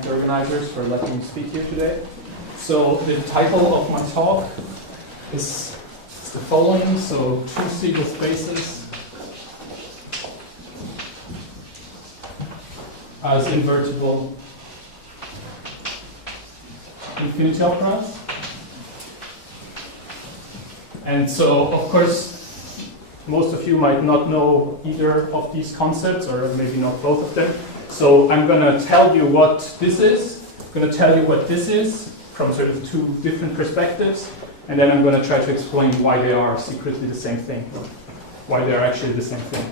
thank the organizers for letting me speak here today. So the title of my talk is the following. So two Segal spaces as invertible infinity-operads. And so, of course, most of you might not know either of these concepts, or maybe not both of them. So I'm going to tell you what this is, I'm going to tell you what this is from sort of two different perspectives, and then I'm going to try to explain why they are secretly the same thing, why they are actually the same thing.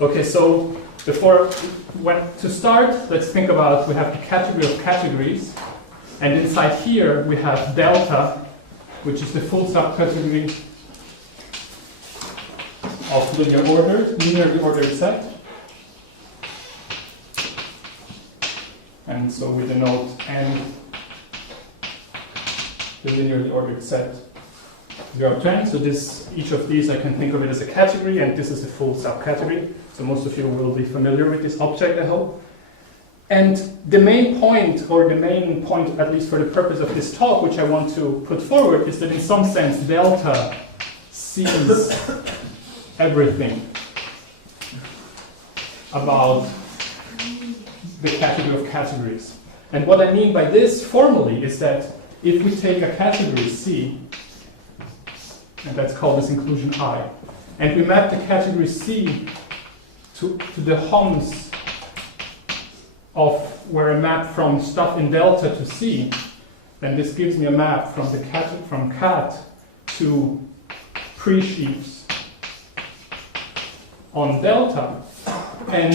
Okay, so to start, let's think about, we have the category of categories, and inside here we have delta, which is the full subcategory of linearly ordered set. And so we denote n the linearly ordered set 0 to n. So each of these I can think of it as a category, and this is a full subcategory. So most of you will be familiar with this object, I hope. And the main point, at least for the purpose of this talk, which I want to put forward, is that in some sense delta sees everything about the category of categories. And what I mean by this formally is that if we take a category C, and that's called this inclusion I, and we map the category C to the Homs of where I map from stuff in delta to C, then this gives me a map from the cat to pre-sheaves on delta. And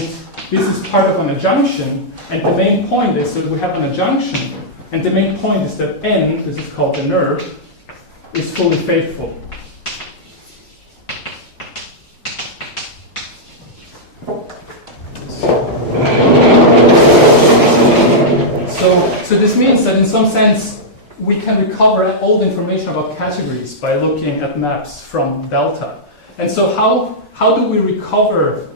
this is part of an adjunction, and the main point is that we have an adjunction, and the main point is that n, this is called the nerve, is fully faithful. So this means that in some sense we can recover all the information about categories by looking at maps from delta. And so how do we recover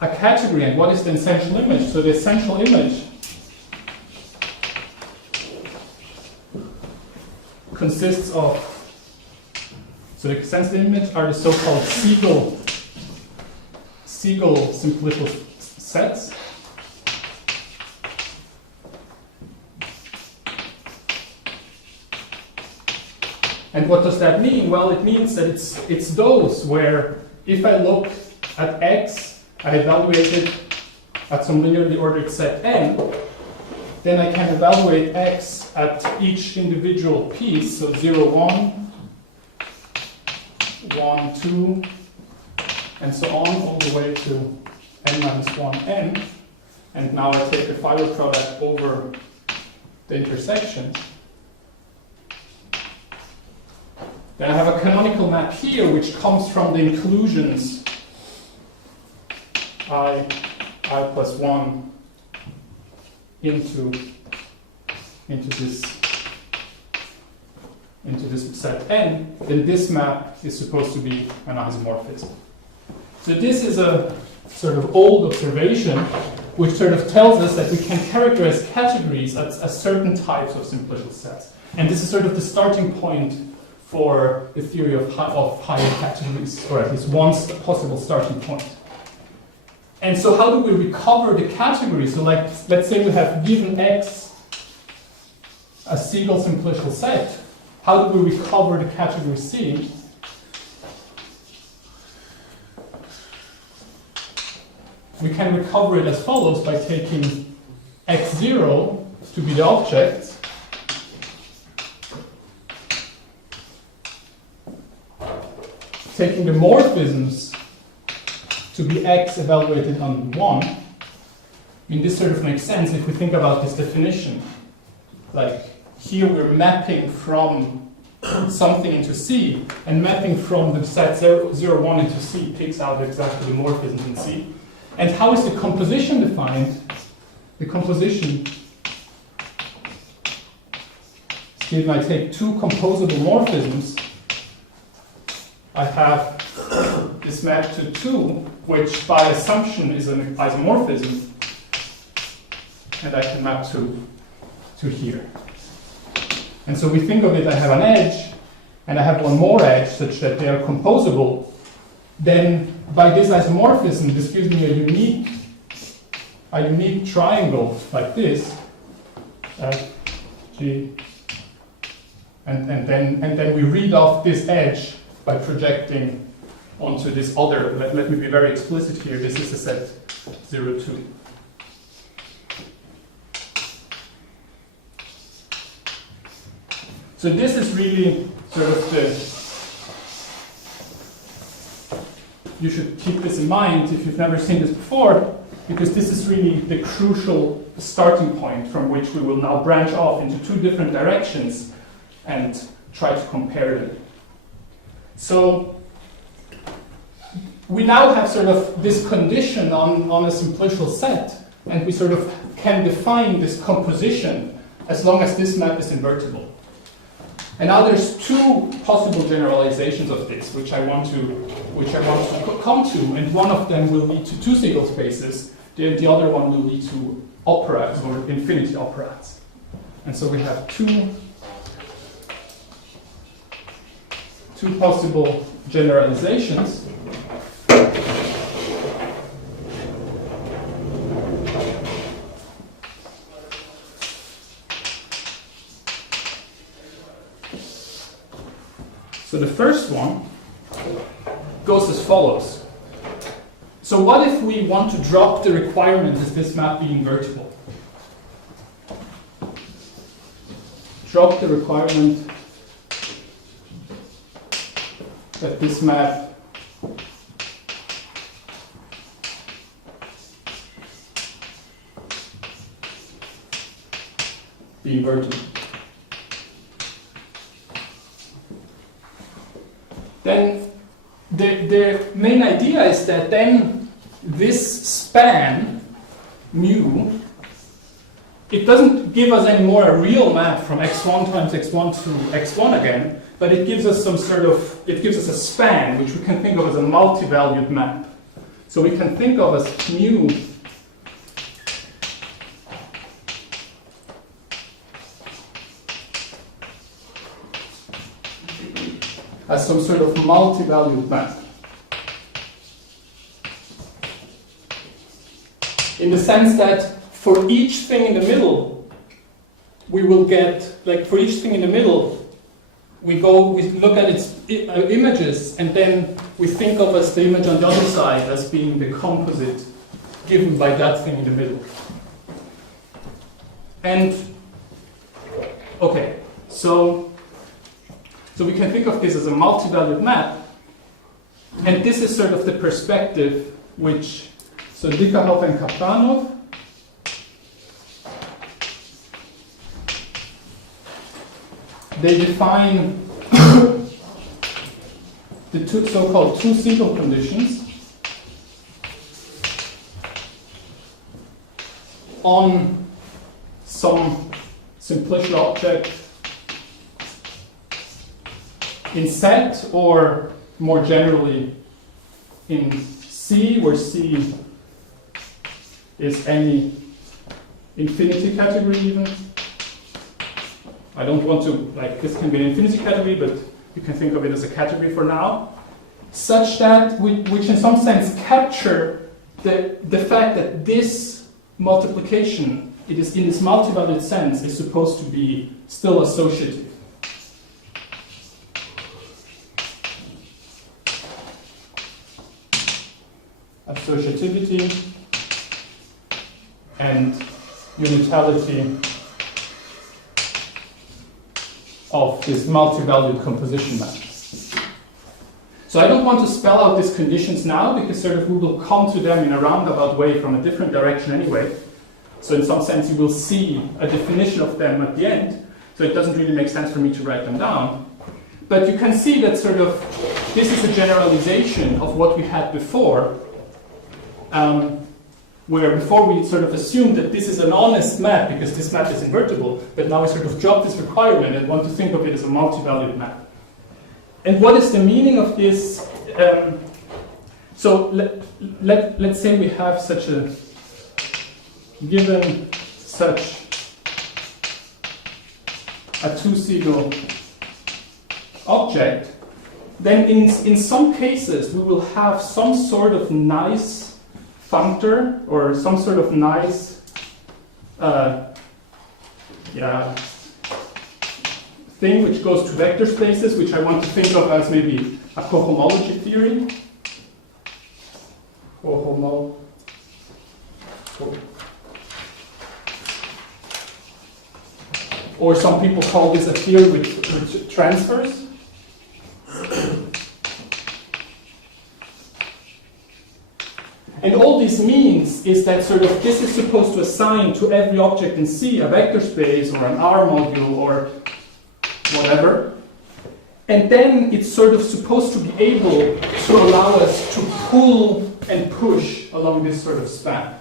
a category, and what is the essential image? So the essential image consists of, so the essential image are the so-called Segal simplicial sets. And what does that mean? Well, it means that it's those where if I look at x, I evaluate it at some linearly ordered set n, then I can evaluate x at each individual piece, so 0, 1, 1, 2, and so on, all the way to n minus 1 n. And now I take the Fibor product over the intersections. Then I have a canonical map here, which comes from the inclusions I plus 1 into this set n. Then this map is supposed to be an isomorphism. So this is a sort of old observation, which sort of tells us that we can characterize categories as certain types of simplicial sets. And this is sort of the starting point for the theory of higher categories, or at least one possible starting point. And so how do we recover the category? So let's say we have given x a Segal simplicial set. How do we recover the category C? We can recover it as follows by taking x0 to be the object, taking the morphisms to be x evaluated on 1. mean, this sort of makes sense if we think about this definition. Like, here we're mapping from something into C, and mapping from the set 0, 1 into C picks out exactly the morphisms in C. And how is the composition defined? The composition is given I take two composable morphisms. I have this map to 2, which by assumption is an isomorphism. and I can map to here. And so we think of it, I have an edge, and I have one more edge such that they are composable. Then by this isomorphism, this gives me a unique triangle like this, G, and then we read off this edge by projecting onto this other. Let me be very explicit here. This is the set 0, 2. So this is really sort of you should keep this in mind if you've never seen this before, because this is really the crucial starting point from which we will now branch off into two different directions and try to compare them. So we now have sort of this condition on a simplicial set, and we sort of can define this composition as long as this map is invertible. And now there's two possible generalizations of this, which I want to come to, and one of them will lead to two Segal spaces. The other one will lead to operads or infinity-operads. And so we have two possible generalizations. So the first one goes as follows. So what if we want to drop the requirement of this map being invertible? Drop the requirement that this map be invertible. Then the main idea is that then this span, mu, it doesn't give us anymore a real map from x1 times x1 to x1 again, but it gives us some sort of, it gives us a span, which we can think of as a multivalued map. So we can think of as mu as some sort of multivalued map. In the sense that for each thing in the middle, we will get, like for each thing in the middle, we look at its images, and then we think of as the image on the other side as being the composite given by that thing in the middle. And, okay, so we can think of this as a multivalued map, and this is sort of the perspective which, so Dyckerhoff and Kapranov they define the two so-called two Segal conditions on some simplicial object in set, or more generally in C, where C is any infinity category even. I don't want to, like, this can be an infinity category, but you can think of it as a category for now, such that which in some sense capture the fact that this multiplication, it is in its multivalued sense, is supposed to be still associative. Associativity and unitality of this multivalued composition map. So I don't want to spell out these conditions now, because sort of we will come to them in a roundabout way from a different direction anyway. So in some sense you will see a definition of them at the end, so it doesn't really make sense for me to write them down. But you can see that sort of this is a generalization of what we had before, where before we sort of assumed that this is an honest map because this map is invertible, but now we sort of drop this requirement and want to think of it as a multivalued map. And what is the meaning of this? So let's say we have such a given such a two-Segal object, then in some cases we will have some sort of nice functor or some sort of nice thing which goes to vector spaces, which I want to think of as maybe a cohomology theory. Or some people call this a theory which transfers. And all this means is that sort of this is supposed to assign to every object in C a vector space or an R module or whatever. And then it's sort of supposed to be able to allow us to pull and push along this sort of span.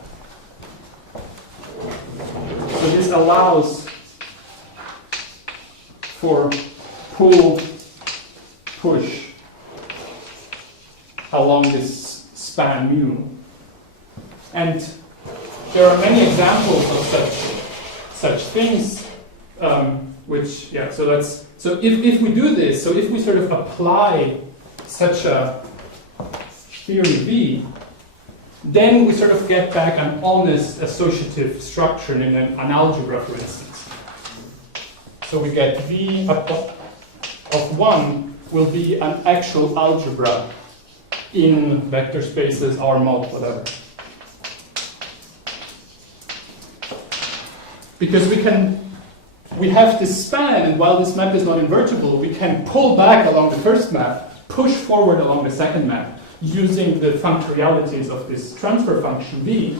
So this allows for pull, push along this span mu. And there are many examples of such things, so if we do this, so if we sort of apply such a theory V, then we sort of get back an honest associative structure in an algebra, for instance. So we get V of 1 will be an actual algebra in vector spaces, R mod, whatever. Because we have this span, and while this map is not invertible, we can pull back along the first map, push forward along the second map, using the functorialities of this transfer function V.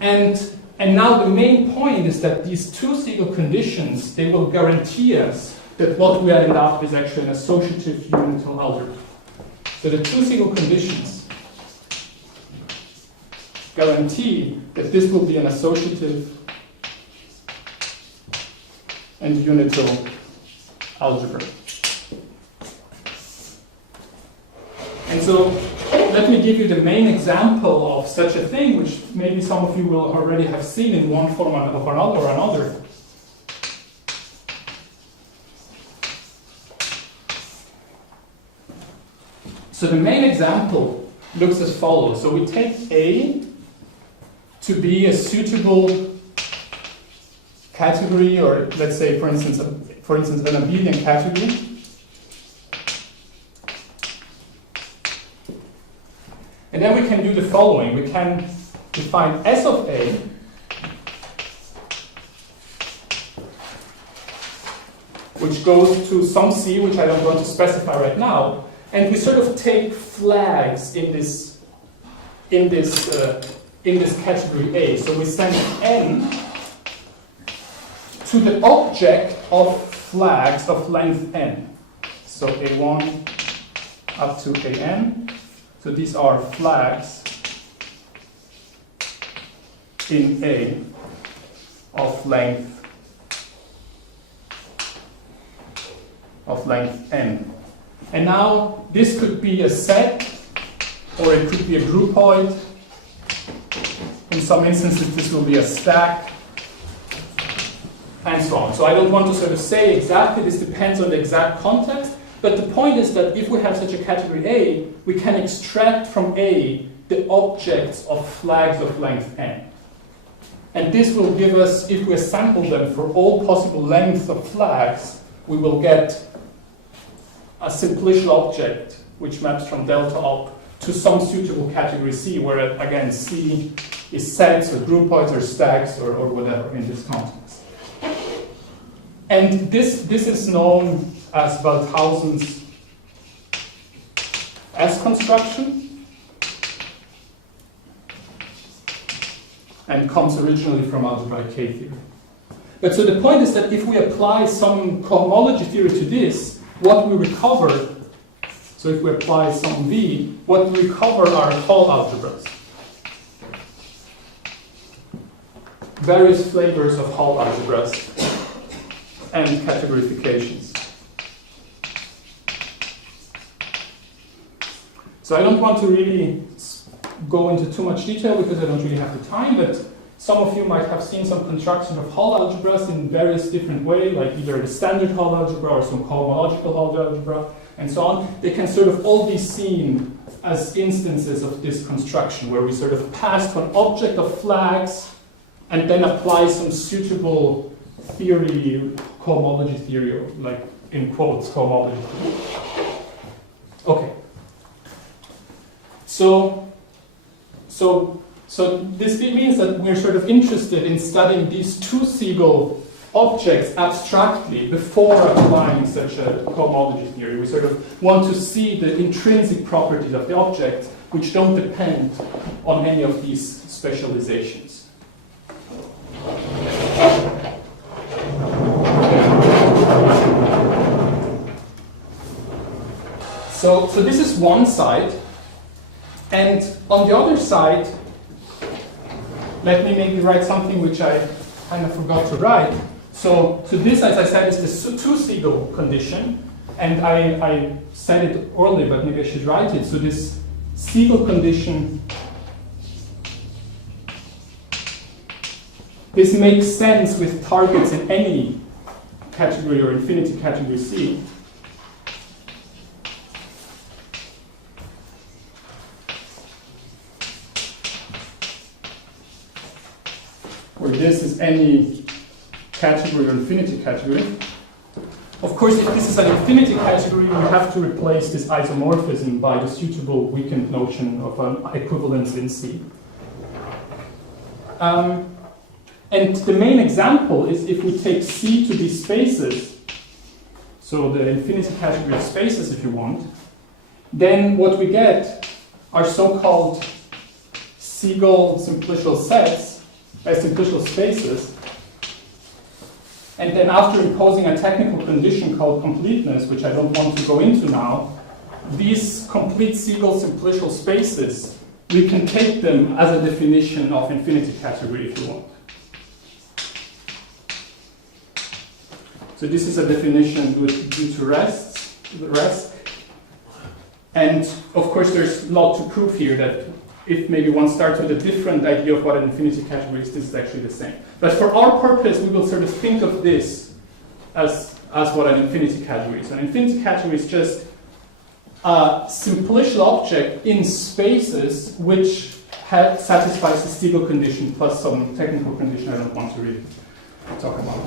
And now the main point is that these two Segal conditions, they will guarantee us that what we end up is actually an associative unital algebra. So the two Segal conditions guarantee that this will be an associative and unital algebra. And so let me give you the main example of such a thing, which maybe some of you will already have seen in one form or another. So the main example looks as follows. So we take A to be a suitable category, or let's say, for instance, an abelian category. And then we can do the following. We can define S of A which goes to some C, which I don't want to specify right now, and we sort of take flags in this category A. So we send N to the object of flags of length n. So A1 up to AN. So these are flags in A of length n. And now this could be a set, or it could be a groupoid. In some instances this will be a stack, and so on. So I don't want to sort of say exactly, this depends on the exact context, but the point is that if we have such a category A, we can extract from A the objects of flags of length n. And this will give us, if we sample them for all possible lengths of flags, we will get a simplicial object which maps from delta up to some suitable category C, where again C is sets or groupoids or stacks or whatever in this context. And this is known as Waldhausen's S construction, and comes originally from algebraic K theory. But so the point is that if we apply some cohomology theory to this, what we recover, so if we apply some V, what we recover are Hall algebras. Various flavors of Hall algebras and categorifications. So I don't want to really go into too much detail because I don't really have the time, but some of you might have seen some construction of Hall algebras in various different ways, like either the standard Hall algebra or some homological Hall algebra, and so on. They can sort of all be seen as instances of this construction, where we sort of pass to an object of flags and then apply some suitable theory, cohomology theory, or like in quotes, cohomology theory. Okay. So this means that we're sort of interested in studying these two Segal objects abstractly before applying such a cohomology theory. We sort of want to see the intrinsic properties of the object, which don't depend on any of these specializations. So this is one side, and on the other side, let me maybe write something which I kind of forgot to write. So this, as I said, is the two Segal condition, and I said it earlier, but maybe I should write it. So this Segal condition, this makes sense with targets in any category or infinity category C. Where this is any category or infinity category. Of course, if this is an infinity category, we have to replace this isomorphism by the suitable weakened notion of an equivalence in C. And the main example is if we take C to be spaces, so the infinity category of spaces if you want, then what we get are so-called Segal simplicial sets, simplicial spaces. And then after imposing a technical condition called completeness, which I don't want to go into now, these complete Segal simplicial spaces, we can take them as a definition of infinity category if you want. So this is a definition due to rest. And of course there's a lot to prove here that if maybe one starts with a different idea of what an infinity category is, this is actually the same. But for our purpose, we will sort of think of this as what an infinity category is. An infinity category is just a simplicial object in spaces which satisfies the Segal condition plus some technical condition I don't want to really talk about.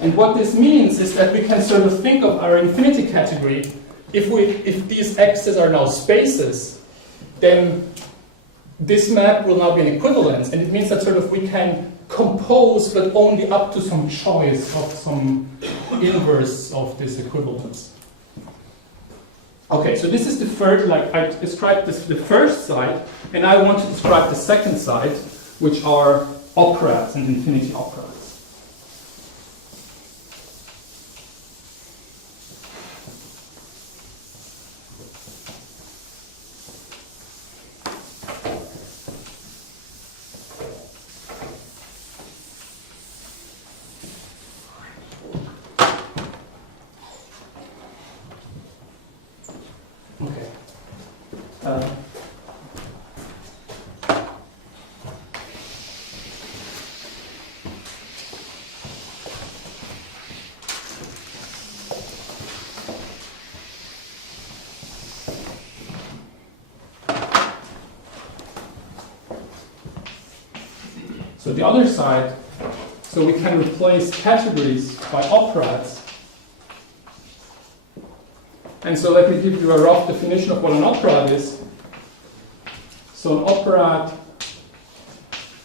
And what this means is that we can sort of think of our infinity category, if these x's are now spaces, then this map will now be an equivalence, and it means that sort of we can compose, but only up to some choice of some inverse of this equivalence. Okay, so this is the first, like I described this, the first side, and I want to describe the second side, which are operads and infinity-operads. So the other side, so we can replace categories by operads. And so let me give you a rough definition of what an operad is. So an operad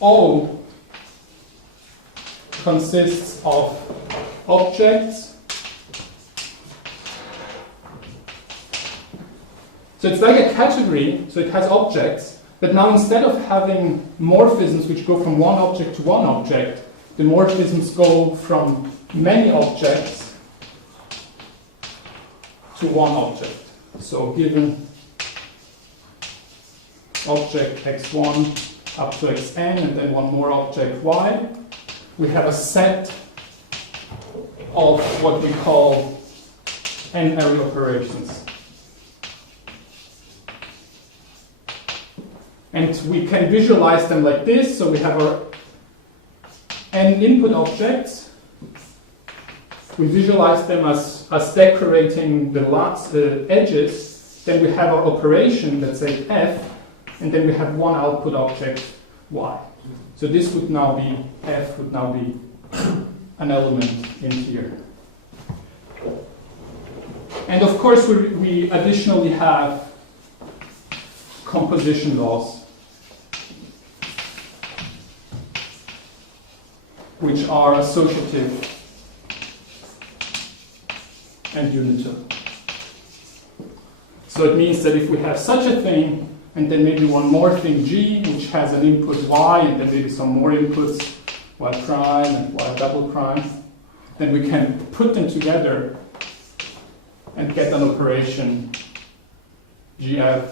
O consists of objects. So it's like a category, so it has objects. But now instead of having morphisms which go from one object to one object, the morphisms go from many objects to one object. So given object x1 up to xn and then one more object y, we have a set of what we call n-array operations. And we can visualize them like this. So we have our n input objects. We visualize them as decorating the edges. Then we have our operation, let's say f, and then we have one output object, y. So this would now be, f would now be an element in here. And of course we additionally have composition laws, which are associative and unital. So it means that if we have such a thing, and then maybe one more thing, g, which has an input y, and then maybe some more inputs, y prime and y double prime, then we can put them together and get an operation gf,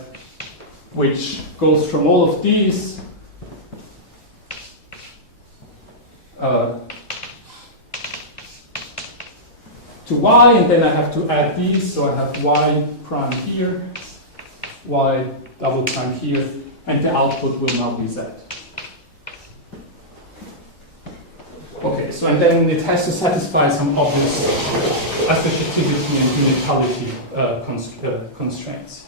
which goes from all of these to y, and then I have to add these, so I have y prime here, y double prime here, and the output will now be z. Okay, so and then it has to satisfy some obvious associativity and unitality constraints.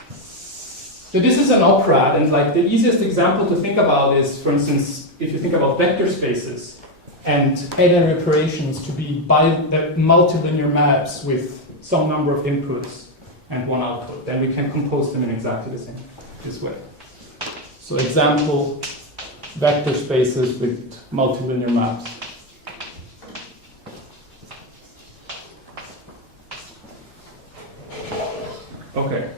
So this is an operad, and like the easiest example to think about is, for instance, if you think about vector spaces and n-array operations to be by the multilinear maps with some number of inputs and one output, then we can compose them in exactly the same this way. So example, vector spaces with multilinear maps. Okay.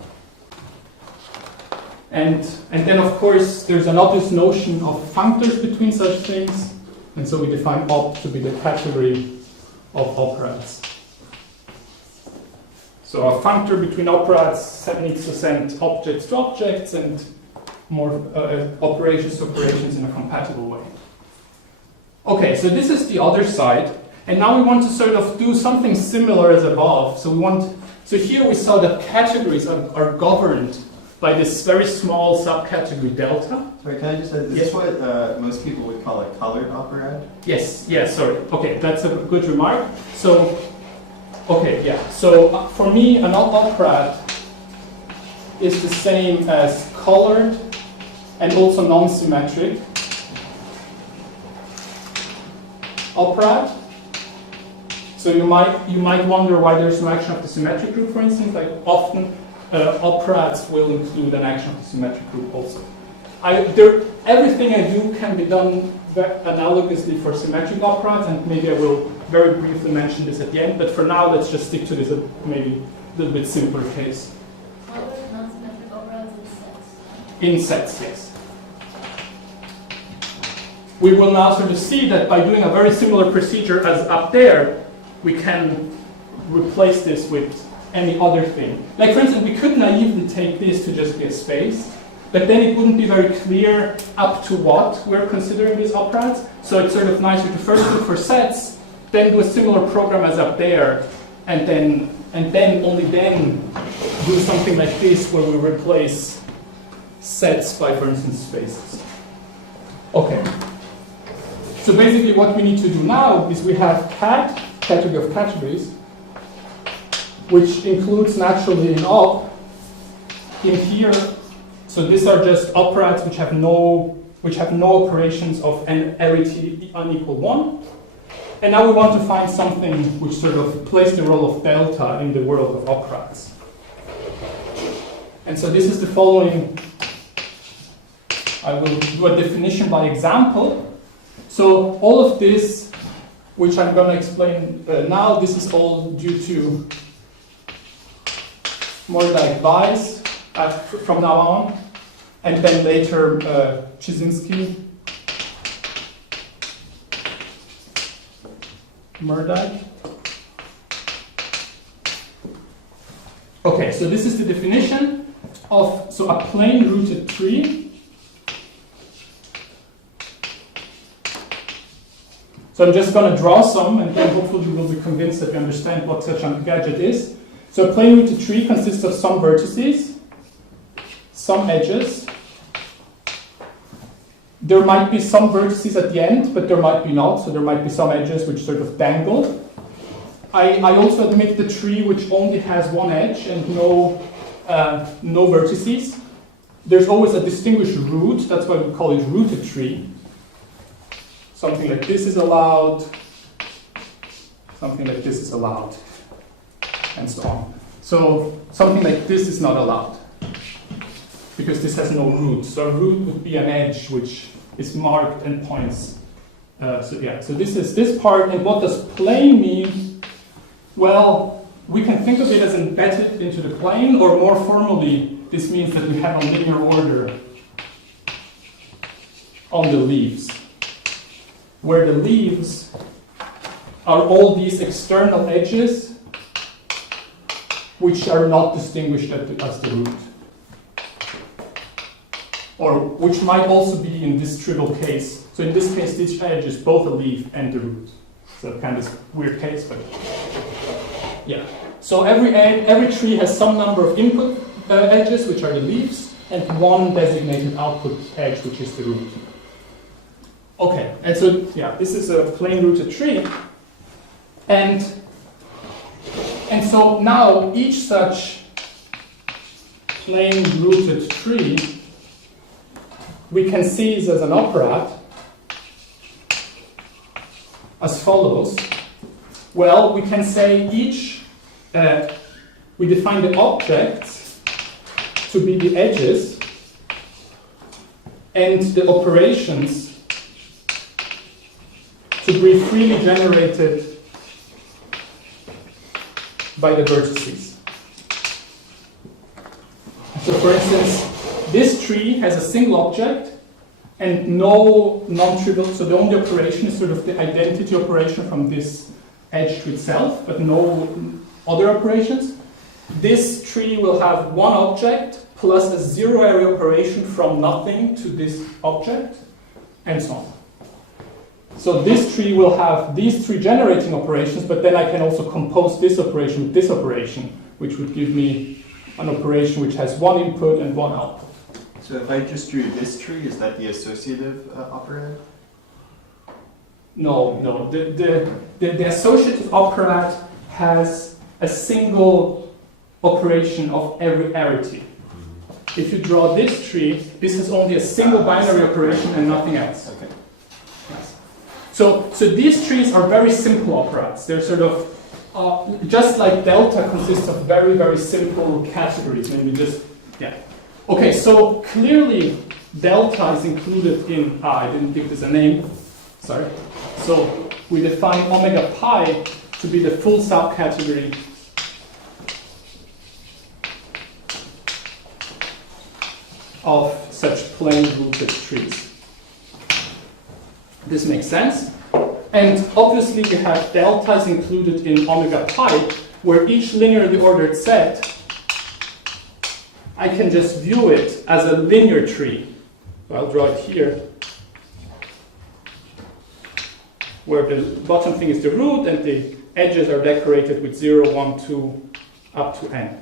And then of course there's an obvious notion of functors between such things, and so we define op to be the category of operads. So a functor between operads needs to send objects to objects and more operations to operations in a compatible way. Okay, so this is the other side, and now we want to sort of do something similar as above. So here we saw that categories are governed by this very small subcategory delta. Sorry, can I just add, is this what most people would call a colored operad? Yes, sorry. Okay, that's a good remark. So, okay, yeah. So for me, an operad is the same as colored and also non-symmetric operad. So you might wonder why there's no action of the symmetric group, for instance. Like often operads will include an action of the symmetric group also. Everything I do can be done analogously for symmetric operads, and maybe I will very briefly mention this at the end, but for now let's just stick to this maybe a little bit simpler case. What were non-symmetric operads In in sets? sets, yes. We will now sort of see that by doing a very similar procedure as up there, we can replace this with any other thing. Like for instance, we could naively take this to just be a space, but then it wouldn't be very clear up to what we're considering these operads. So it's sort of nicer to first look for sets, then do a similar program as up there, and then only then do something like this where we replace sets by, for instance, spaces. Okay. So basically what we need to do now is we have category of categories, which includes naturally an op in here. So these are just operads which have no operations of n arity unequal 1. And now we want to find something which sort of plays the role of delta in the world of operads. And so this is the following. I will do a definition by example. So all of this, which I'm going to explain now, this is all due to Moerdijk and Weiss from now on, and then later Cisinski, Moerdijk. Okay, so this is the definition of a plane rooted tree. So I'm just going to draw some, and then hopefully you will be convinced that you understand what such a gadget is. So a plane rooted tree consists of some vertices, some edges. There might be some vertices at the end, but there might be not. So there might be some edges which sort of dangle. I also admit the tree which only has one edge and no vertices. There's always a distinguished root. That's why we call it rooted tree. Something like this is allowed. Something like this is allowed. And so on. So something like this is not allowed because this has no root. So a root would be an edge which is marked and points. So this is this part. And what does plane mean? Well, we can think of it as embedded into the plane, or more formally, this means that we have a linear order on the leaves, where the leaves are all these external edges which are not distinguished as the root. Or which might also be in this trivial case. So in this case, this edge is both a leaf and the root. So kind of weird case, but yeah. So every tree has some number of input edges, which are the leaves, and one designated output edge, which is the root. Okay, and so yeah, this is a plane rooted tree. And so now each such plane rooted tree we can see as an operad as follows. Well, we can say we define the objects to be the edges and the operations to be freely generated by the vertices. So for instance, this tree has a single object and no non-trivial, so the only operation is sort of the identity operation from this edge to itself, but no other operations. This tree will have one object plus a zero area operation from nothing to this object, and so on. So this tree will have these three generating operations, but then I can also compose this operation with this operation, which would give me an operation which has one input and one output. So if I just drew this tree, is that the associative operand? No. The associative operand has a single operation of every arity. If you draw this tree, this is only a single binary operation and nothing else. Okay. Yes. So these trees are very simple operads. They're sort of just like delta consists of very, very simple categories. Maybe just Okay, so clearly delta is included in, I didn't give this a name, sorry. So we define omega pi to be the full subcategory of such plane rooted trees. This makes sense. And obviously we have deltas included in omega pi, where each linearly ordered set I can just view it as a linear tree. So I'll draw it here, where the bottom thing is the root and the edges are decorated with 0, 1, 2, up to n.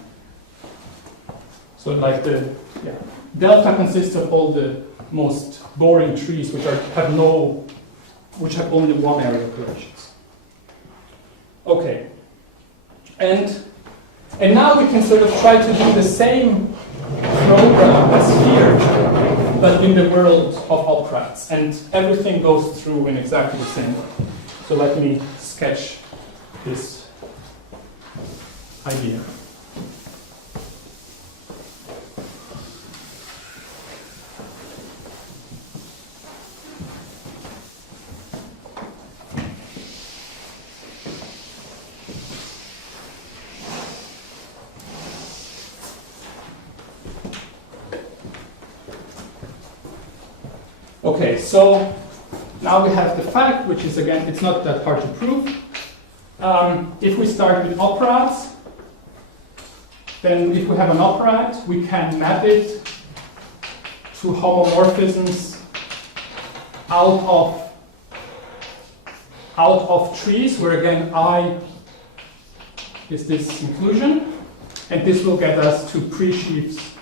So like delta consists of all the most boring trees which have only one area operations. Okay. And now we can sort of try to do the same program as here, but in the world of operads, and everything goes through in exactly the same way. So let me sketch this idea. Okay, so now we have the fact, which is again, it's not that hard to prove. If we start with operads, then if we have an operad, we can map it to homomorphisms out of trees, where again I is this inclusion. And this will get us to pre-sheaves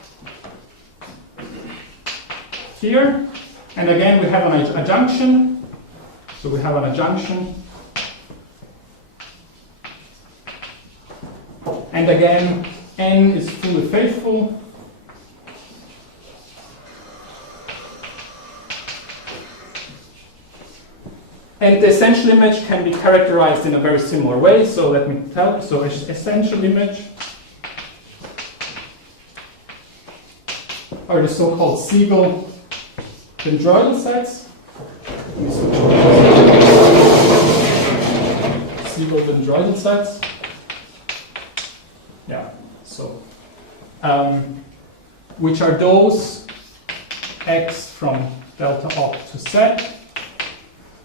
here. And again, we have an adjunction. So we have an adjunction. And again, n is fully faithful. And the essential image can be characterized in a very similar way. So let me tell you. So essential image are the so-called Segal dendroidal sets. Segal dendroidal sets. Yeah. So, which are those x from delta op to z,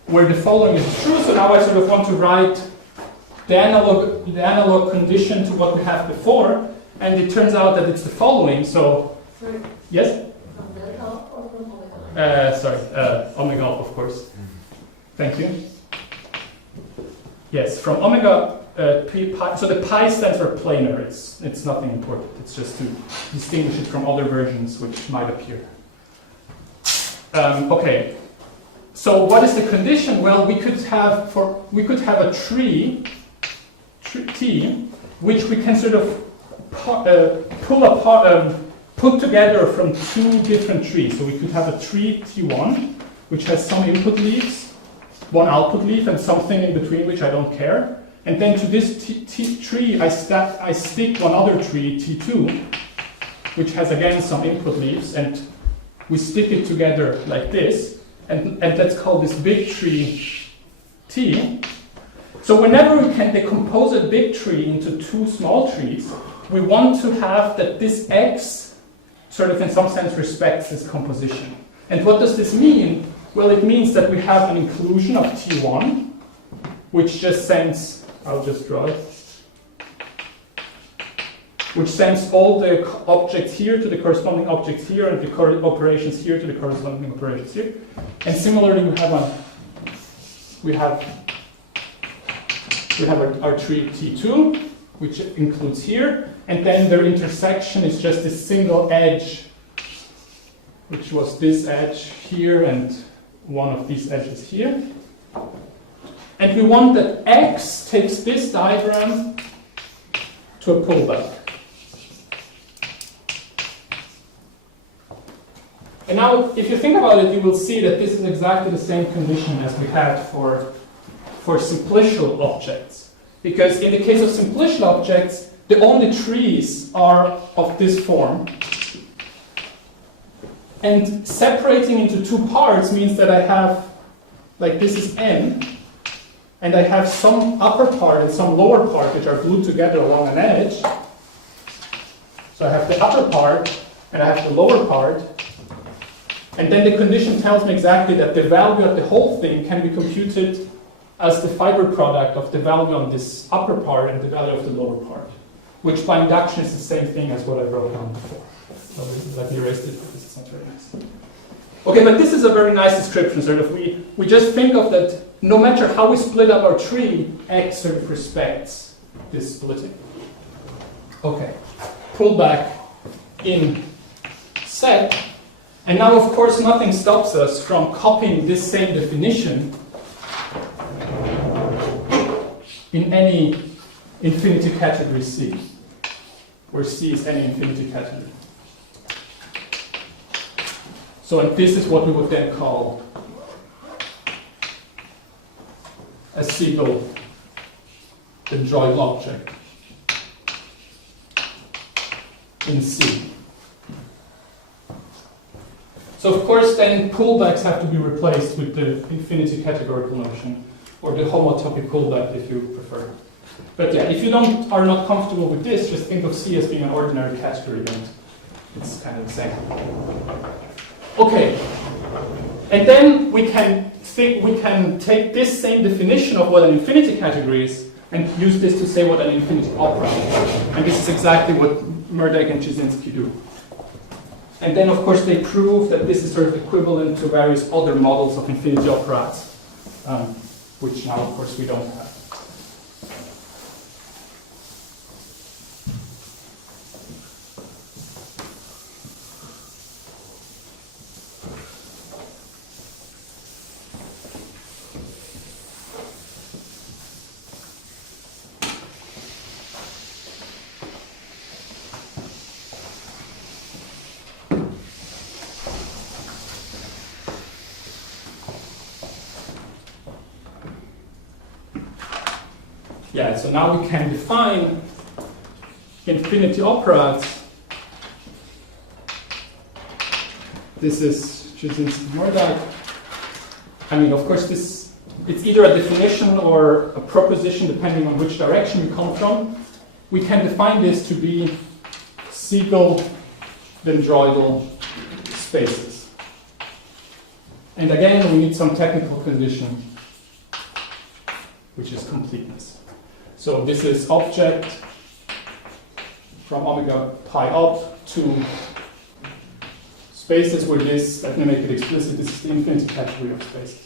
where the following is true. So now I sort of want to write the analog condition to what we have before, and it turns out that it's the following. So, Sorry, yes? from delta op or from omega? Sorry, omega op, of course. Thank you. Yes, from omega pi. So the pi stands for planar. It's nothing important. It's just to distinguish it from other versions which might appear. Okay. So what is the condition? Well, we could have a tree T, which we can sort of pull apart, put together from two different trees. So we could have a tree T1, which has some input leaves, one output leaf, and something in between which I don't care. And then to this tree, I stick one other tree T2, which has again some input leaves, and we stick it together like this. And let's call this big tree T. So whenever we can decompose a big tree into two small trees, we want to have that this x sort of in some sense respects this composition. And what does this mean? Well, it means that we have an inclusion of T1, which just sends, I'll just draw it, which sends all the objects here to the corresponding objects here, and the operations here to the corresponding operations here. And similarly, we have our tree T2, which includes here, and then their intersection is just this single edge, which was this edge here and one of these edges here. And we want that X takes this diagram to a pullback. And now, if you think about it, you will see that this is exactly the same condition as we had for simplicial objects. Because in the case of simplicial objects, the only trees are of this form. And separating into two parts means that I have, like this is n, and I have some upper part and some lower part which are glued together along an edge. So I have the upper part and I have the lower part. And then the condition tells me exactly that the value of the whole thing can be computed as the fiber product of the value on this upper part and the value of the lower part, which by induction is the same thing as what I wrote down before. So let me erase it because it's not very nice. Okay, but this is a very nice description. Sort of, we just think of that no matter how we split up our tree, X sort of respects this splitting. Okay, pull back in set. And now, of course, nothing stops us from copying this same definition in any infinity category C, where C is any infinity category. So and this is what we would then call a Segal dendroidal object in C. So of course then pullbacks have to be replaced with the infinity-categorical notion, or the homotopy pullback if you prefer. But yeah, if you are not comfortable with this, just think of C as being an ordinary category, and it's kind of the same. Okay, and then we can take this same definition of what an infinity category is and use this to say what an infinity-opera is. And this is exactly what Moerdijk and Cisinski do. And then, of course, they prove that this is sort of equivalent to various other models of infinity-operads, which now, of course, we don't have. yeah, so now we can define infinity-operads. This is Cisinski Moerdijk. I mean, of course, it's either a definition or a proposition depending on which direction you come from. We can define this to be Segal dendroidal spaces. And again, we need some technical condition, which is completeness. So this is object from omega pi up to spaces where this, let me make it explicit, this is the infinity category of spaces.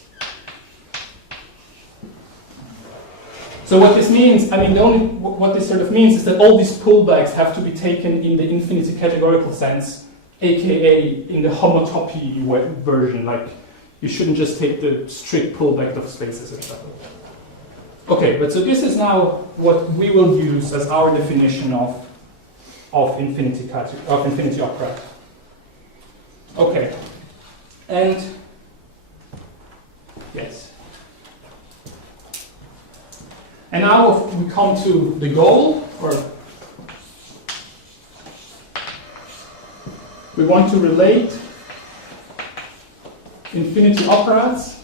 So what this means, I mean, what this sort of means is that all these pullbacks have to be taken in the infinity-categorical sense, aka in the homotopy version, like you shouldn't just take the strict pullback of spaces, etc. Okay, but so this is now what we will use as our definition of infinity-operads. Okay, and yes. And now we come to the goal, or we want to relate infinity-operads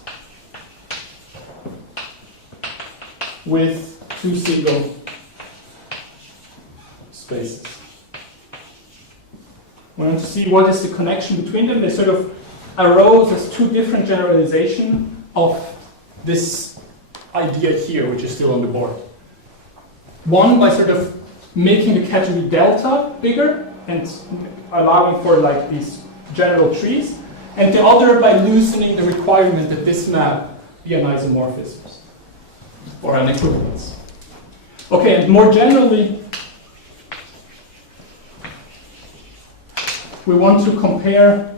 with two Segal spaces. We want to see what is the connection between them. They sort of arose as two different generalizations of this idea here, which is still on the board. One by sort of making the category delta bigger and allowing for like these general trees, and the other by loosening the requirement that this map be an isomorphism or an equivalence. Okay, and more generally, we want to compare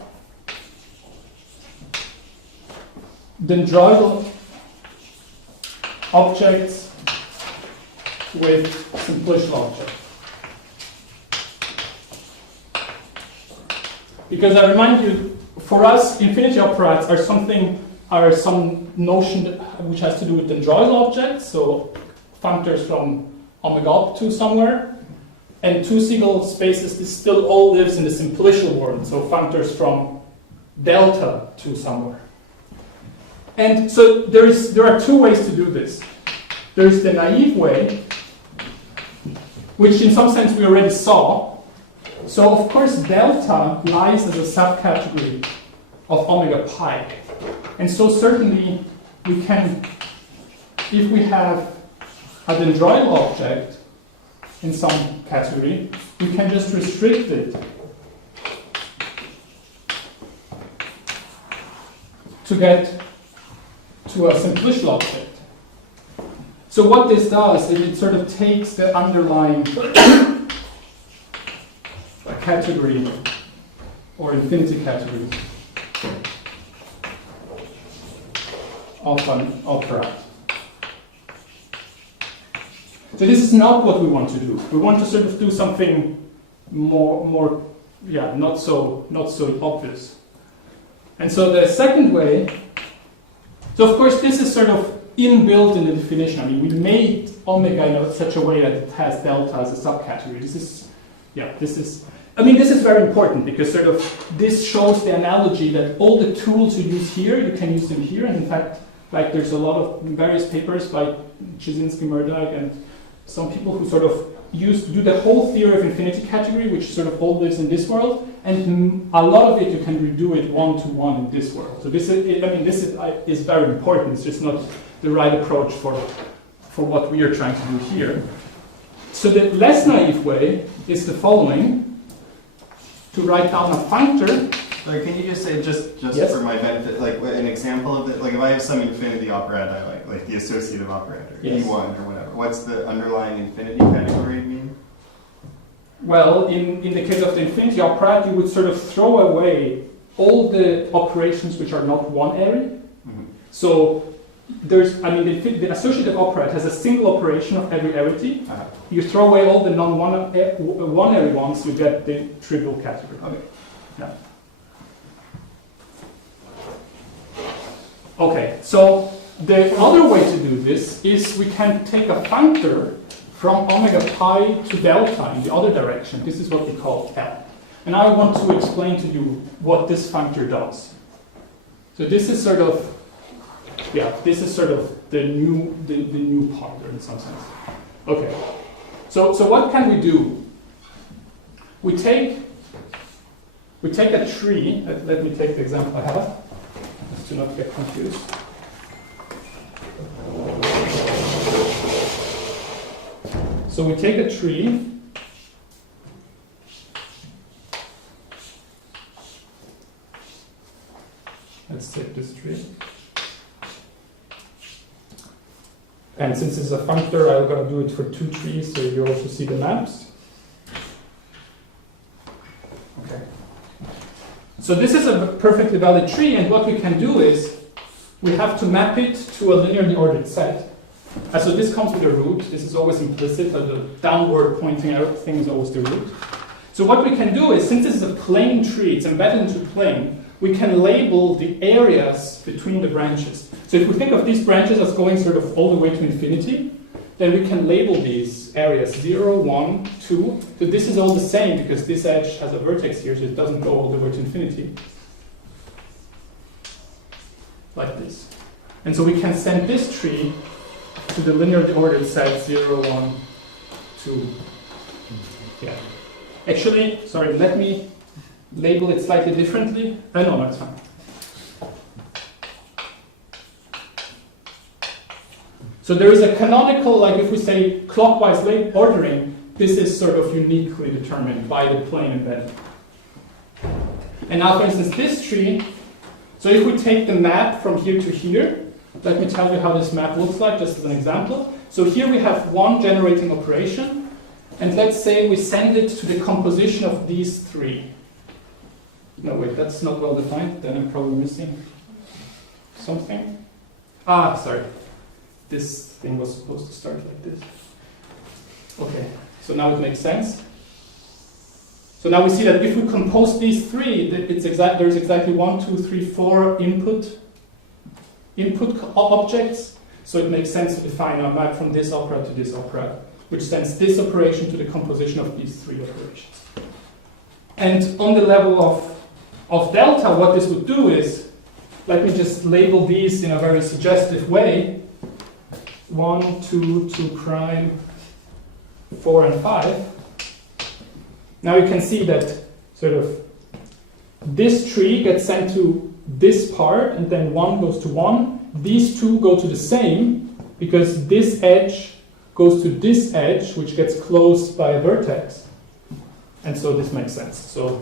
dendroidal objects with simplicial objects. Because I remind you, for us, infinity-operads are some notion which has to do with dendroidal objects, so functors from omega up to somewhere, and two Segal spaces, this still all lives in the simplicial world, so functors from delta to somewhere. And so there are two ways to do this. There's the naive way, which in some sense we already saw. So of course delta lies as a subcategory of omega pi. And so certainly we can, if we have a dendroidal object in some category, we can just restrict it to get to a simplicial object. So what this does is it sort of takes the underlying category or infinity category of an operad. So this is not what we want to do. We want to sort of do something more, not so obvious. And so the second way, so of course this is sort of inbuilt in the definition. I mean, we made omega in such a way that it has delta as a subcategory. This is very important because sort of this shows the analogy that all the tools you use here, you can use them here. And in fact, like there's a lot of various papers by Cisinski, Moerdijk, and some people who sort of do the whole theory of infinity category, which sort of all lives in this world, and a lot of it you can redo it one-to-one in this world. So this is very important. It's just not the right approach for what we are trying to do here. So the less naive way is the following: to write down a functor. Like, can you just say, just Yes. for my benefit, like an example of it? Like, if I have some infinity-operad I like the associative operator, Yes. E1 or whatever, what's the underlying infinity category mean? Well, in the case of the infinity-operad, you would sort of throw away all the operations which are not one-ary. Mm-hmm. So the associative operad has a single operation of every arity. Uh-huh. You throw away all the non-one-ary ones, you get the trivial category. Okay. Yeah. Okay, so The other way to do this is we can take a functor from omega pi to delta in the other direction. This is what we call L. And I want to explain to you what this functor does. So this is sort of, this is sort of the new part in some sense. Okay. So what can we do? We take a tree. Let me take the example I have, just to not get confused. So we take a tree. Let's take this tree. And since it's a functor, I'm going to do it for two trees, so you also see the maps. Okay. So this is a perfectly valid tree, and what we can do is we have to map it to a linearly ordered set. So this comes with a root. This is always implicit, but the downward pointing arrow thing is always the root. So what we can do is, since this is a plane tree, it's embedded into plane, we can label the areas between the branches. So if we think of these branches as going sort of all the way to infinity, then we can label these areas 0, 1, 2. So this is all the same because this edge has a vertex here, so it doesn't go all the way to infinity. Like this. And so we can send this tree to the linearly ordered set 0, 1, 2. Yeah. Actually, sorry, let me label it slightly differently. No, it's fine. So there is a canonical, like if we say clockwise ordering, this is sort of uniquely determined by the plane embedded. And now, for instance, this tree, so if we take the map from here to here, let me tell you how this map looks like, just as an example. So here we have one generating operation, and let's say we send it to the composition of these three. No, wait, that's not well defined, then I'm probably missing something. Sorry. This thing was supposed to start like this. Okay, so now it makes sense. So now we see that if we compose these three, there's exactly 1, 2, 3, 4 input objects. So it makes sense to define a map from this opera to this opera, which sends this operation to the composition of these three operations. And on the level of delta, what this would do is, let me just label these in a very suggestive way. 1, 2, 2 prime, 4 and 5. Now you can see that sort of this tree gets sent to this part, and then 1 goes to 1. These two go to the same, because this edge goes to this edge, which gets closed by a vertex. And so this makes sense. So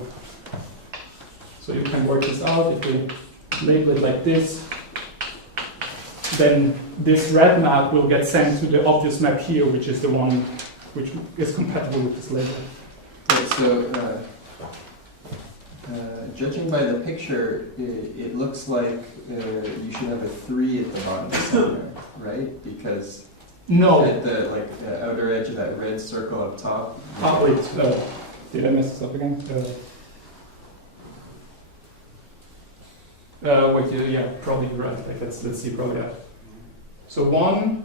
you can work this out. If we label it like this, then this red map will get sent to the obvious map here, which is the one which is compatible with this label. Right, so judging by the picture, it looks like you should have a 3 at the bottom somewhere, right? Because no, at the outer edge of that red circle up top. Wait, did I mess this up again? Wait, yeah, probably right. Like let's see, probably yeah. So 1,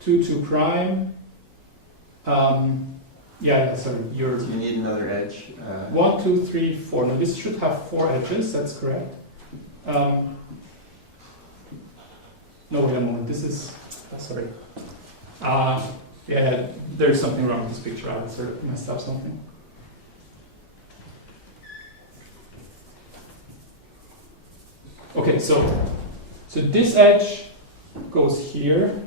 2, 2 prime. Sorry, you're. So you need another edge. 1, 2, 3, 4. Now this should have 4 edges. That's correct. No, wait a moment. This is. Sorry. Yeah, there's something wrong with this picture. I sort of messed up something. Okay, so this edge goes here.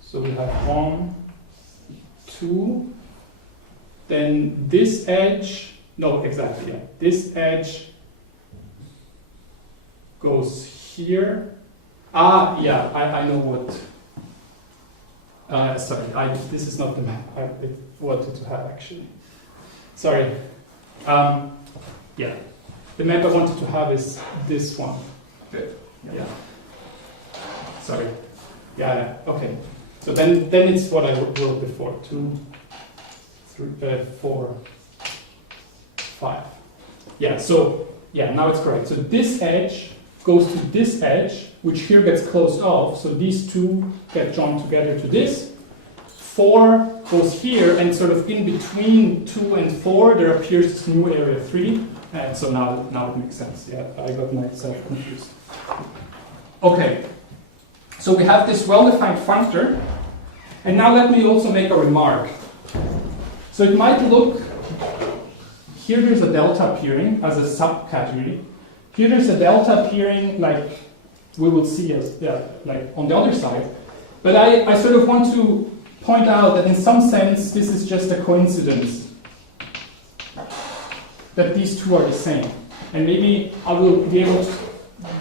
So we have 1, 2. Then this edge, no, exactly, yeah. This edge goes here. Yeah, I know what. Sorry, this is not the map I wanted to have actually. Sorry. Yeah, the map I wanted to have is this one. Good. Yeah. Sorry. Yeah. Okay. So then it's what I wrote before. 2, 3, 4, 5. Yeah. So yeah, now it's correct. So this edge goes to this edge, which here gets closed off, so these two get joined together to this. 4 goes here, and sort of in between 2 and 4, there appears this new area 3, and so now it makes sense. Yeah, I got myself confused. Okay, so we have this well-defined functor, and now let me also make a remark. So it might look, here there's a delta appearing as a subcategory. Here there's a delta appearing like we will see as, like on the other side. But I sort of want to point out that in some sense this is just a coincidence that these two are the same. And maybe I will be able to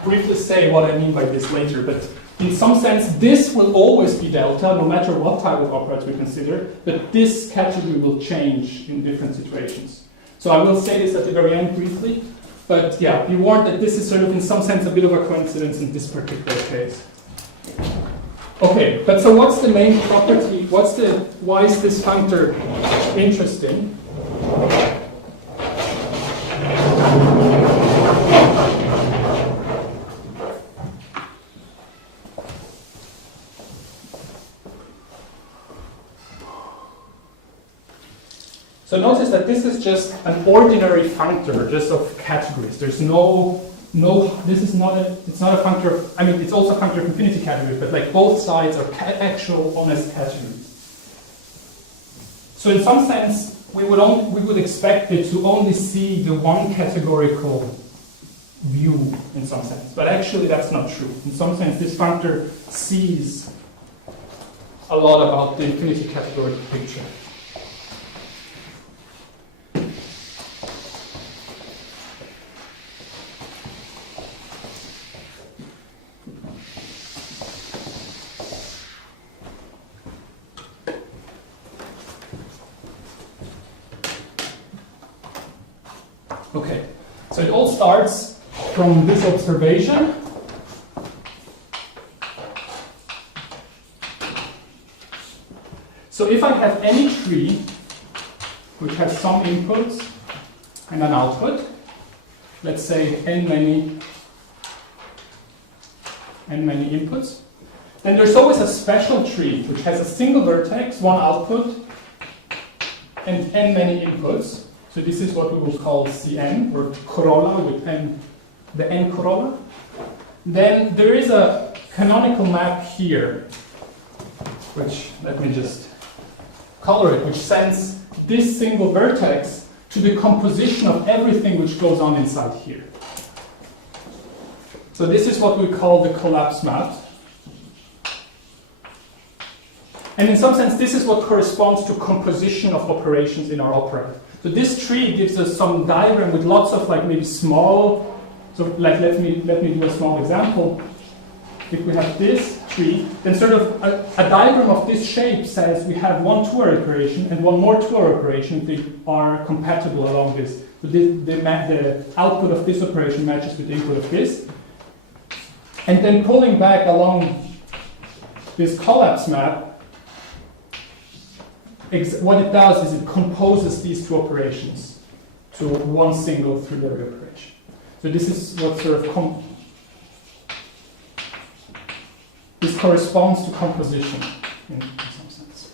briefly say what I mean by this later, but in some sense this will always be delta no matter what type of operads we consider, but this category will change in different situations. So I will say this at the very end briefly, but yeah, be warned that this is sort of in some sense a bit of a coincidence in this particular case. Okay, but so what's the main property? Why is this functor interesting? So notice that this is just an ordinary functor, just of categories. There's it's not a functor of, I mean, it's also a functor of infinity categories, but like both sides are actual honest categories. So in some sense, we would expect it to only see the one categorical view in some sense, but actually that's not true. In some sense, this functor sees a lot about the infinity categorical picture. Okay, so it all starts from this observation. So if I have any tree which has some inputs and an output, let's say n many inputs, then there's always a special tree which has a single vertex, one output, and n many inputs. So this is what we will call Cn, or corolla with n, the n corolla. Then there is a canonical map here, which, let me just color it, which sends this single vertex to the composition of everything which goes on inside here. So this is what we call the collapse map. And in some sense, this is what corresponds to composition of operations in our operand. So this tree gives us some diagram with lots of like maybe small, so like let me do a small example. If we have this tree, then sort of a diagram of this shape says we have one 2-hour operation and one more 2-hour operation. They are compatible along this. So the output of this operation matches with the input of this. And then pulling back along this collapse map, what it does is it composes these two operations to one single 3-area operation. So this is what sort of this corresponds to composition in some sense.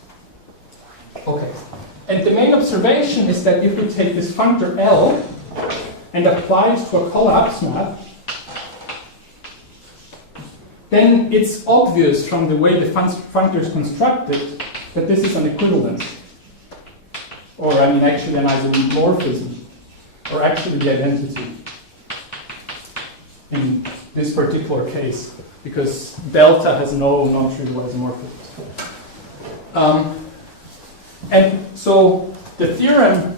Okay, and the main observation is that if we take this functor L and apply it to a collapse map, then it's obvious from the way the functor is constructed that this is an equivalence, or I mean actually an isomorphism, or actually the identity in this particular case, because delta has no non-trivial isomorphism. And so the theorem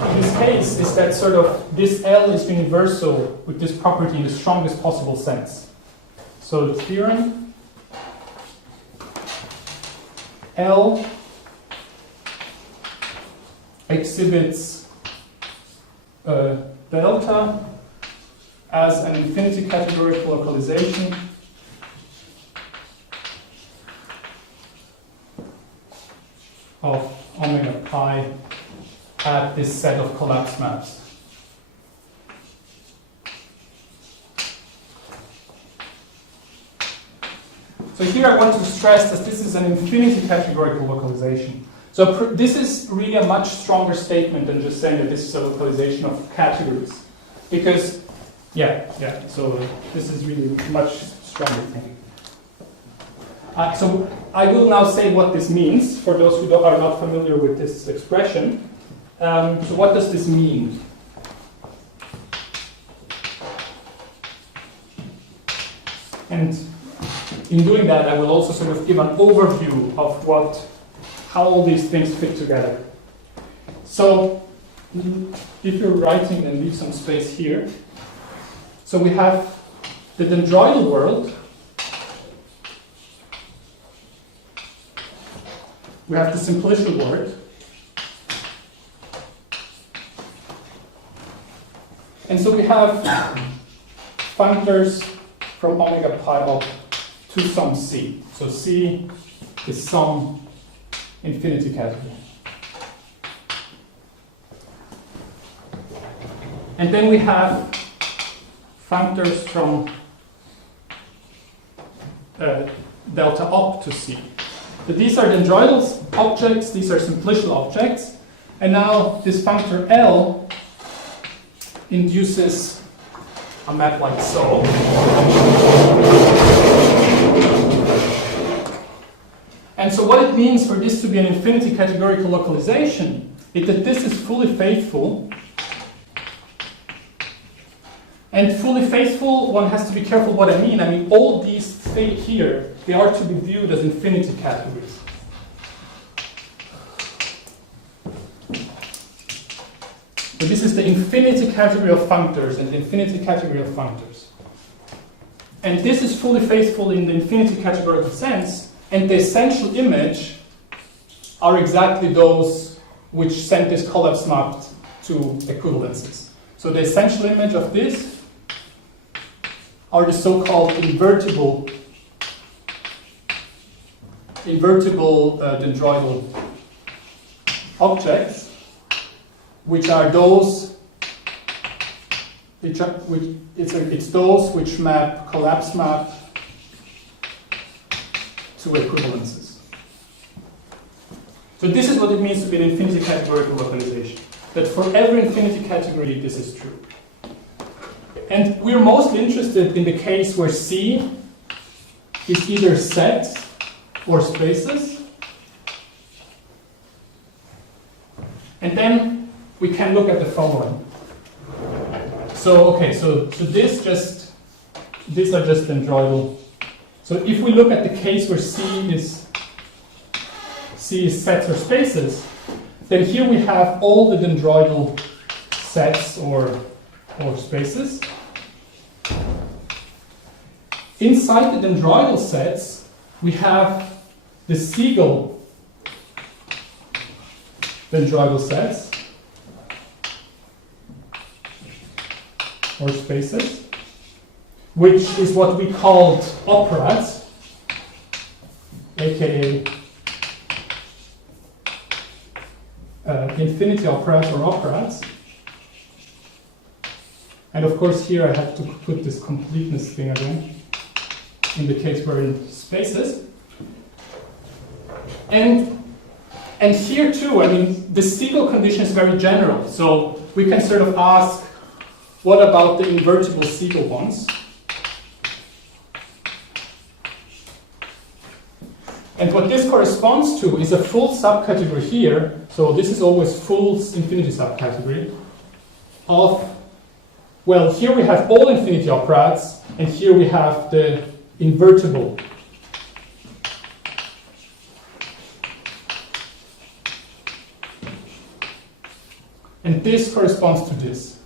in this case is that sort of this L is universal with this property in the strongest possible sense. So the theorem L exhibits delta as an infinity-categorical localization of omega pi at this set of collapse maps. So here I want to stress that this is an infinity-categorical localization. So this is really a much stronger statement than just saying that this is a localization of categories. Because, so this is really a much stronger thing. So I will now say what this means for those who are not familiar with this expression. So what does this mean? And in doing that, I will also sort of give an overview of how all these things fit together. So if you're writing, then leave some space here. So we have the dendroidal world. We have the simplicial world. And so we have functors from omega pi up to some c. So c is some infinity category. And then we have functors from delta up to c. So these are dendroidal objects, these are simplicial objects, and now this functor L induces a map like so. And so what it means for this to be an infinity-categorical localization is that this is fully faithful. And fully faithful, one has to be careful what I mean. I mean, all these things here, they are to be viewed as infinity categories. So this is the infinity category of functors and the infinity category of functors. And this is fully faithful in the infinity categorical sense, and the essential image are exactly those which send this collapse mapped to equivalences. So the essential image of this are the so-called invertible dendroidal objects, which are those it's those which collapse map to equivalences. So this is what it means to be an infinity categorical localization. That for every infinity category this is true. And we're mostly interested in the case where C is either sets or spaces. And then we can look at the following. So these are just dendroidal. So if we look at the case where C is sets or spaces, then here we have all the dendroidal sets or spaces. Inside the dendroidal sets, we have the Segal dendroidal sets or spaces, which is what we called operads, aka infinity-operads or operads. And of course here I have to put this completeness thing again, in the case we're in spaces. And here too, I mean, the Segal condition is very general. So we can sort of ask, what about the invertible Segal ones? And what this corresponds to is a full subcategory here. So this is always full infinity subcategory of, well, here we have all infinity-operads, and here we have the invertible. And this corresponds to this.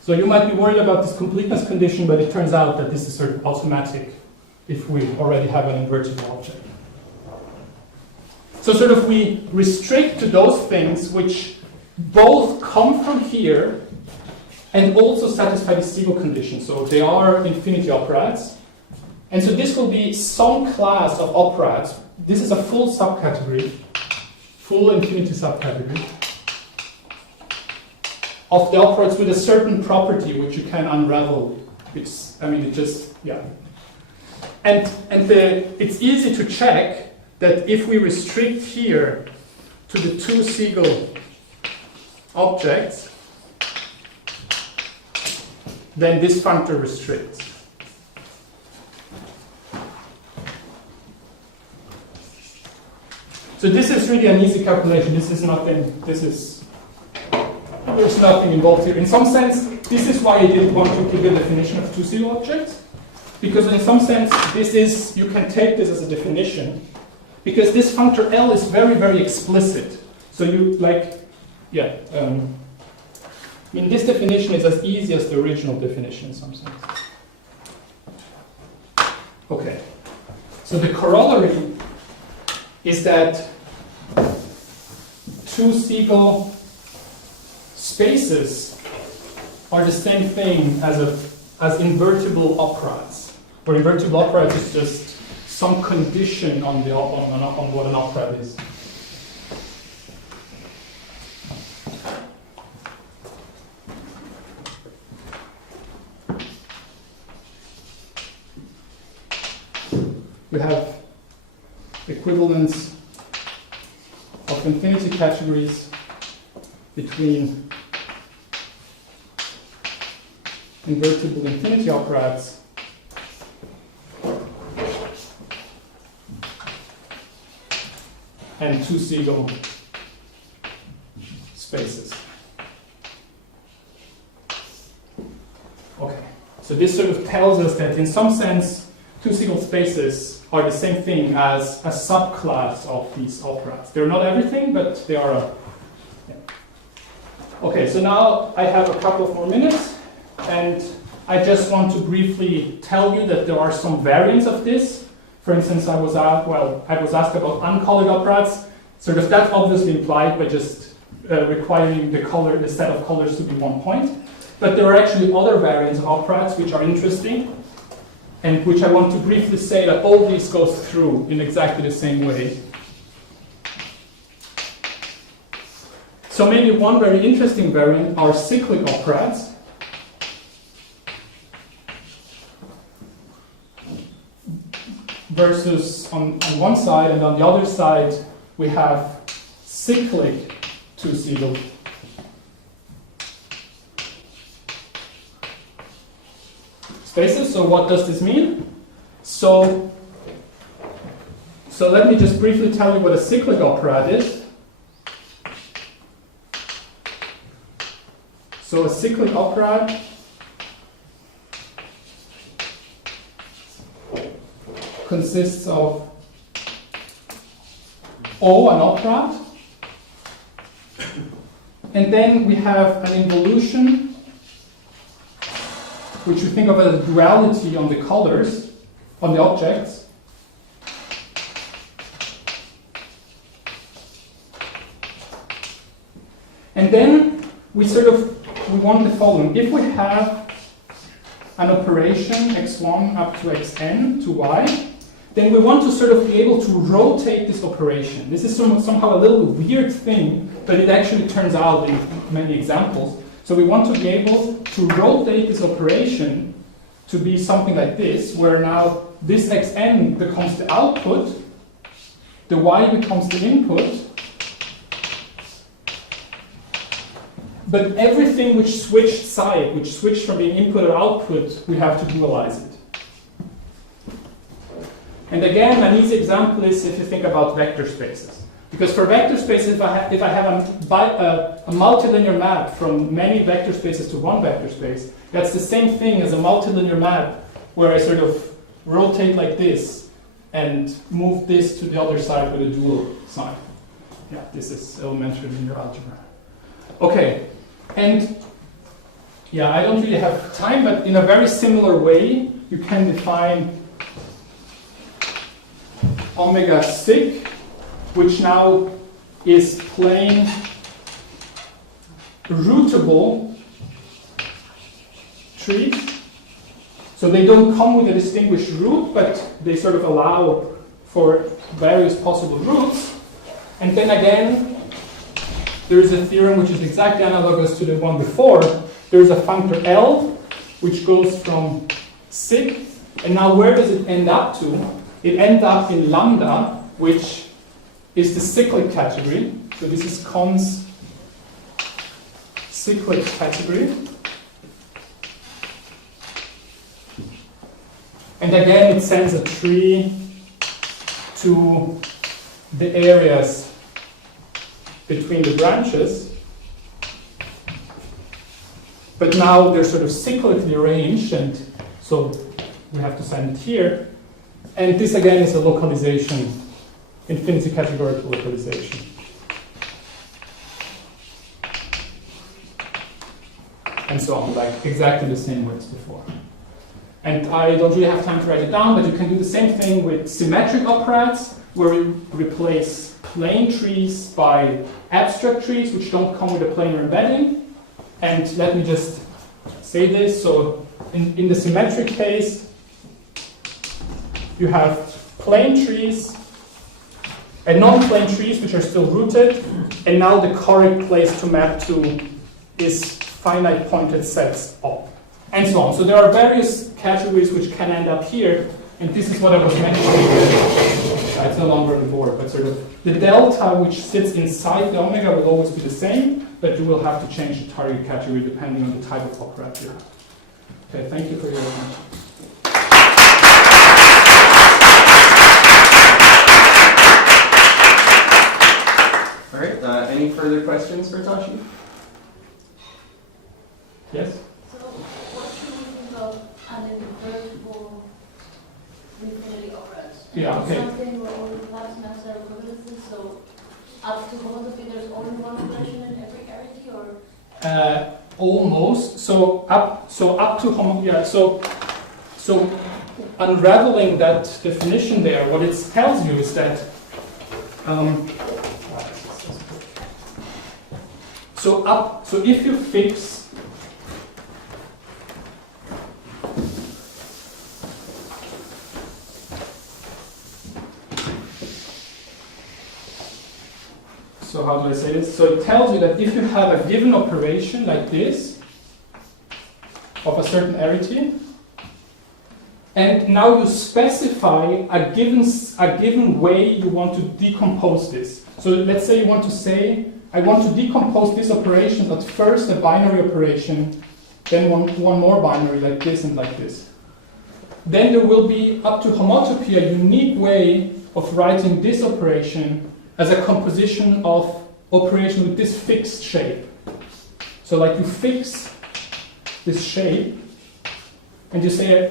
So you might be worried about this completeness condition, but it turns out that this is sort of automatic if we already have an invertible object. So sort of we restrict to those things which both come from here and also satisfy the Segal condition. So they are infinity-operads. And so this will be some class of operads. This is a full subcategory, full infinity subcategory of the operads with a certain property which you can unravel. And it's easy to check that if we restrict here to the two Segal objects, then this functor restricts. So this is really an easy calculation. This is nothing, there's nothing involved here. In some sense, this is why I didn't want to give a definition of two Segal objects. Because in some sense, you can take this as a definition. Because this functor L is very, very explicit. So you this definition is as easy as the original definition in some sense. Okay. So the corollary is that two Segal spaces are the same thing as invertible operads. Where invertible operads is just some condition on what an operad is. We have equivalence of infinity categories between invertible infinity-operads and two Segal spaces. Okay, so this sort of tells us that in some sense, two Segal spaces are the same thing as a subclass of these operads. They're not everything, but they are Okay, so now I have a couple of more minutes, and I just want to briefly tell you that there are some variants of this. For instance, I was asked about uncolored operads. Sort of that's obviously implied by just requiring the set of colors to be 1 point. But there are actually other variants of operads which are interesting, and which I want to briefly say that all these goes through in exactly the same way. So maybe one very interesting variant are cyclic operads. Versus on one side, and on the other side we have cyclic two Segal. Spaces. So what does this mean? So let me just briefly tell you what a cyclic operad is. So a cyclic operad consists of O, an operad, and then we have an involution, which we think of as a duality on the colors, on the objects. And then we want the following. If we have an operation x1 up to xn to y, then we want to sort of be able to rotate this operation. This is somehow a little weird thing, but it actually turns out in many examples. So we want to be able to rotate this operation to be something like this, where now this xn becomes the output, the y becomes the input, but everything which switched from being input or output, we have to dualize it. And again, an easy example is if you think about vector spaces. Because for vector spaces, if I have a multilinear map from many vector spaces to one vector space, that's the same thing as a multilinear map where I sort of rotate like this and move this to the other side with a dual sign. Yeah, this is elementary linear algebra. Okay, and yeah, I don't really have time, but in a very similar way, you can define omega sig, which now is plain rootable trees. So they don't come with a distinguished root, but they sort of allow for various possible roots. And then again, there is a theorem which is exactly analogous to the one before. There is a functor L, which goes from sig And now where does it end up to? It ends up in lambda, which is the cyclic category. So this is Con's cyclic category. And again, it sends a tree to the areas between the branches. But now they're sort of cyclically arranged, and so we have to send it here. And this again is a localization, infinity-categorical localization. And so on, like exactly the same way as before. And I don't really have time to write it down, but you can do the same thing with symmetric operads, where we replace plane trees by abstract trees, which don't come with a planar embedding. And let me just say this. So in the symmetric case, you have plane trees and non-plane trees, which are still rooted. And now the correct place to map to is finite pointed sets up. And so on. So there are various categories which can end up here, and this is what I was mentioning. It's no longer on the board, but sort of the delta which sits inside the omega will always be the same, but you will have to change the target category depending on the type of operand you have. Okay, thank you for your attention. All right, any further questions for Tashi? Yes? What should we think of an invertible infinity-operads? Yeah, okay. Something where all the class maps are equivalences, so up to homotopy there's only one operation in every arity, or? Almost. So up to so unraveling that definition there, what it tells you is that so if you fix So how do I say this? So it tells you that if you have a given operation like this, of a certain arity, and now you specify a given way you want to decompose this. So let's say you want to say, I want to decompose this operation, but first a binary operation, then one more binary like this and like this. Then there will be, up to homotopy, a unique way of writing this operation as a composition of operation with this fixed shape. So like you fix this shape, and you say,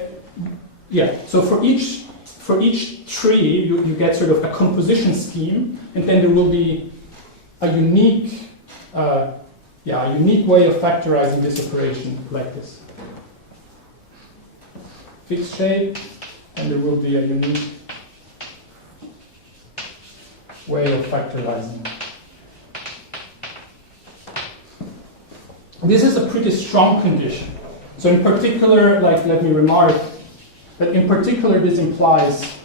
yeah, so for each tree, you get sort of a composition scheme, and then there will be a unique way of factorizing this operation like this. Fixed shape, and there will be a unique way of factorizing. This is a pretty strong condition. So in particular, like let me remark that in particular this implies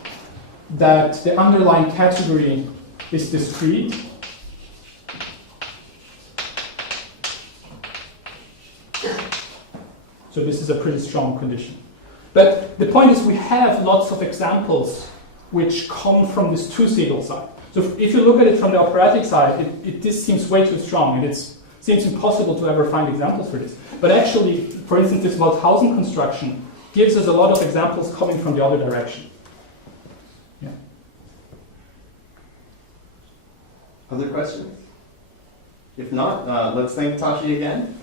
that the underlying category is discrete. So this is a pretty strong condition. But the point is we have lots of examples which come from this two-Segal side. So if you look at it from the operatic side, this seems way too strong, and it seems impossible to ever find examples for this. But actually, for instance, this Waldhausen construction gives us a lot of examples coming from the other direction. Yeah. Other questions? If not, let's thank Tashi again.